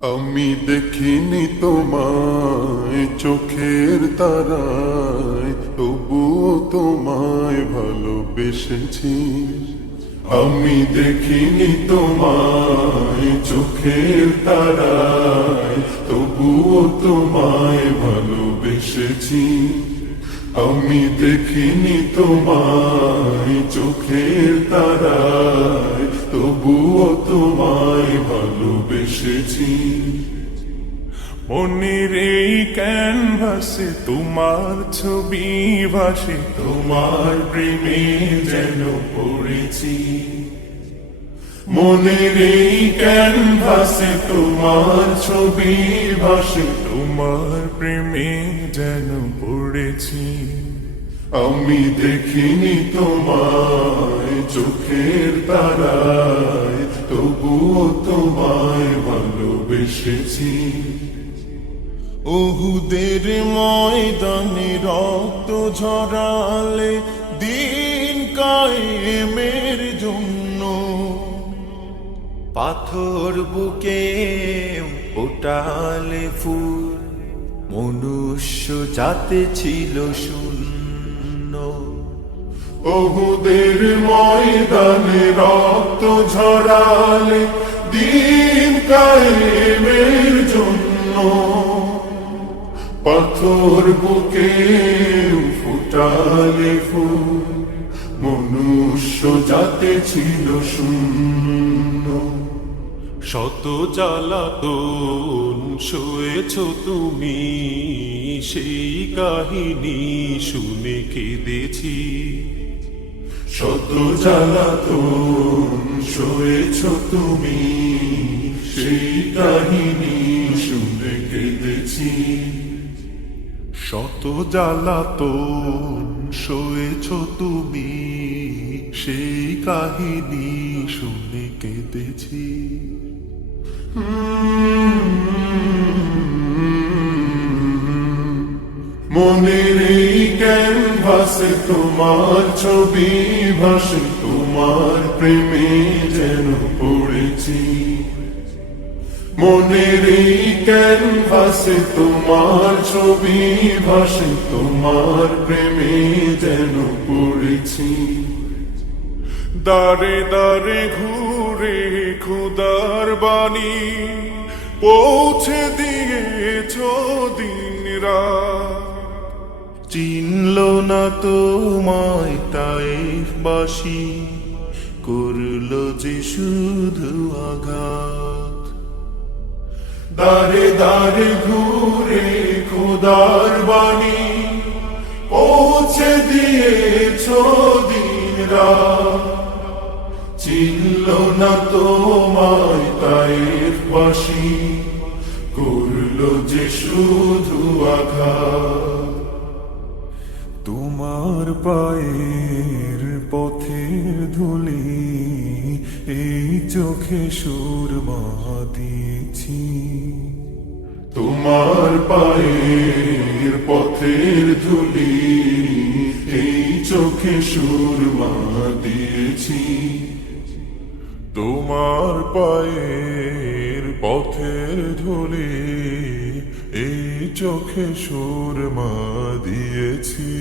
আমি দেখিনি তোমায় চোখের তারায়, তবুও তোমায় ভালোবেসেছি। আমি দেখিনি তোমায় চোখের তারায়, তবুও তোমায় ভালোবেসেছি। আমি দেখিনি তোমায় চোখের তারায়, তবুও তোমায় ভালোবেসেছি। মনের এই ক্যানভাসে তোমার ছবি ভাসে, তোমার প্রেমে যেন পড়েছি। মনের এই ক্যানভাসে তোমার ছবি ভাসে, তোমার প্রেমে যেন পড়েছি। আমি দেখিনি তোমায় চোখের তারায়, তবুও তোমায় ভালোবেসেছি। ওহুদের ময়দানে রক্ত ঝরালে দিন কায়েমের জন্য, পাথর বুকে ফোটালে ফুল, মনুষ্য জাতে ছিল শূন্য। ওহুদের ময়দানে রক্ত ঝরালে দিন কায়েমের জন্য, পাথর বুকে ফুটালে ফুল, মনুষ্য জাতে ছিল শূন্য। শত জ্বালাতন সয়েছ তুমি, সেই কাহিনী শুনে কেঁদেছি। শত জ্বালাতন সয়েছ তুমি, সেই কাহিনী শুনে কেঁদেছি। শত জ্বালাতন সয়েছ তুমি, সেই কাহিনী শুনে কেঁদেছি। মনের এই ক্যানভাসে তোমার ছবি ভাসে, তোমার প্রেমে যেন পড়েছি। মনের এই ক্যানভাসে তোমার ছবি ভাসে, তোমার প্রেমে যেন পড়েছি। দারে দারে ঘুরে খুদার বাণী পৌঁছে দিয়েছ দিন রাত। চিনল না তোমায় তায়েফবাসী, করল যে শুধু আঘাত। দারে দারে ঘুরে খোদার বাণী পৌঁছে দিয়েছ দিন রাত। চিনল না তোমায় তায়েফবাসী, করল যে শুধু আঘাত। তোমার পায়ের পথের ধুলি এই চোখে সুরমা দিয়েছি। তোমার পায়ের পথের ধুলি এই চোখে সুরমা দিয়েছি। তোমার পায়ের পথের ধুলি এই চোখে সুরমা দিয়েছি।